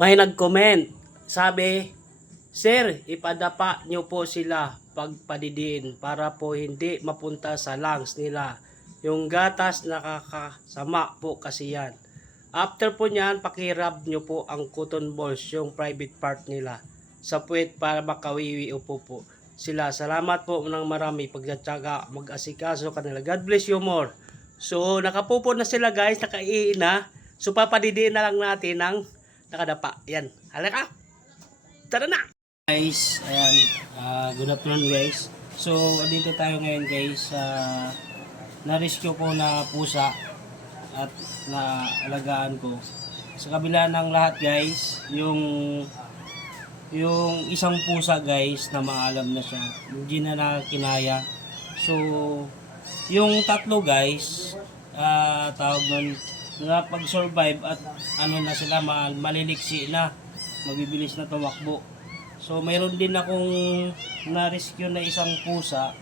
May nag-comment. Sabi, Sir, ipadapa nyo po sila pagpadidiin para po hindi mapunta sa lungs nila. Yung gatas nakakasama po kasi yan. After po nyan, pakirab nyo po ang cotton balls, yung private part nila, sa puwet para makawiwi po sila. Salamat po ng marami pagtsatsaga, mag-asikaso kanila. God bless you more. So, nakapupo na sila guys, nakaiin na. So, papadidiin na lang natin ng nakadapa. Yan. Halika. Tara na! Guys, ayan. Good afternoon guys. So, dito tayo ngayon guys. Na-rescue ko na pusa at naalagaan ko. Sa kabila ng lahat guys, yung isang pusa guys na maalam na siya, hindi na nakinaya. So, yung tatlo guys, tawag nun, na pag-survive at ano na sila, maliliksi na, mabibilis na tumakbo. So, mayroon din akong na-rescue na isang pusa,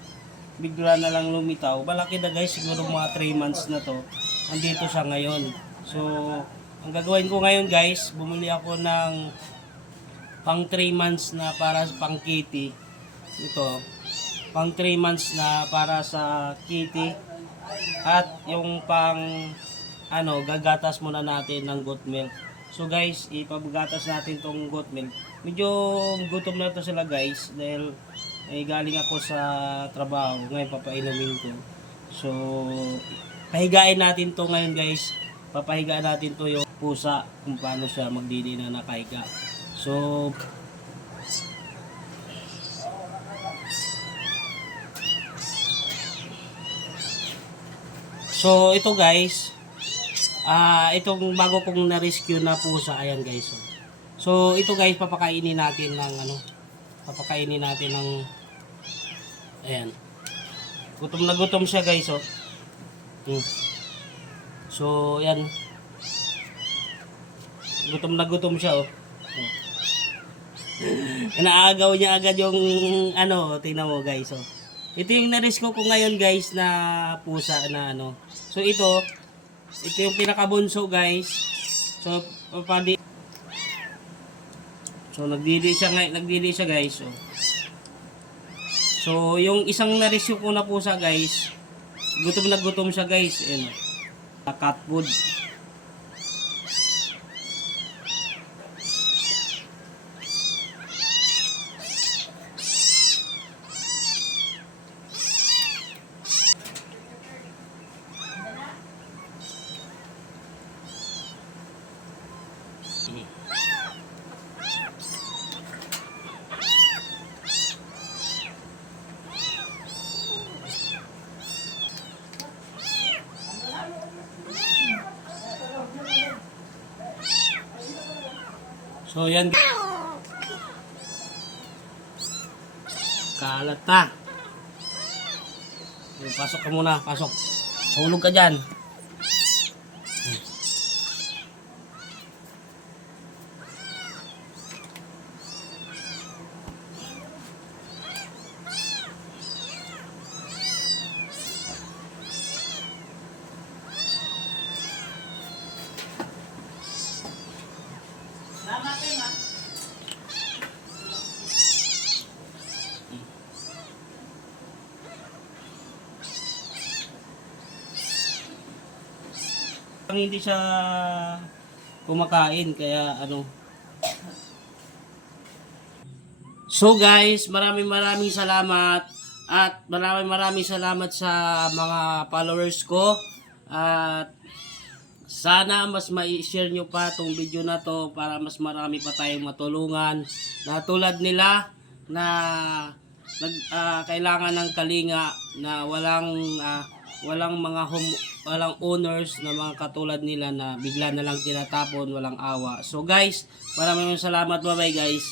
bigla na lang lumitaw. Malaki na guys, siguro mga 3 months na to. Andito siya ngayon. So, ang gagawin ko ngayon guys, bumili ako ng pang 3 months na para pang kitty. Ito, pang 3 months na para sa kitty. At yung pang gagatas muna natin ng goat milk. So guys, ipabagatas natin tong goat milk. Medyo gutom na to sila guys dahil galing ako sa trabaho. Ngayon papainumin ko. So, pahigain natin to ngayon guys. Papahigaan natin to yung pusa kung paano siya magdidi na nakahiga. So ito guys, itong bago kong na-rescue na pusa, ayan guys. So ito guys, papakainin natin ng ayan. Gutom na gutom siya guys, oh. So ayan. Gutom na gutom siya, oh. Inaagaw niya agad yung tingnan mo guys, oh. Ito yung na-rescue ko ngayon guys na pusa na So ito yung pinakabunso guys. So nagdidi siya guys. So yung isang na-rescue ko na pusa guys, gutom na gutom siya guys. Cat food. So yan. Kalat na. Pasok ka muna, pasok. Hulog ka dyan. Hindi siya kumakain kaya So guys, maraming salamat at maraming salamat sa mga followers ko at sana mas mai-share nyo pa tong video na to para mas marami pa tayong matulungan na tulad nila na kailangan ng kalinga na walang owners na mga katulad nila na bigla na lang tinatapon, walang awa. So guys, maraming salamat, bye bye guys.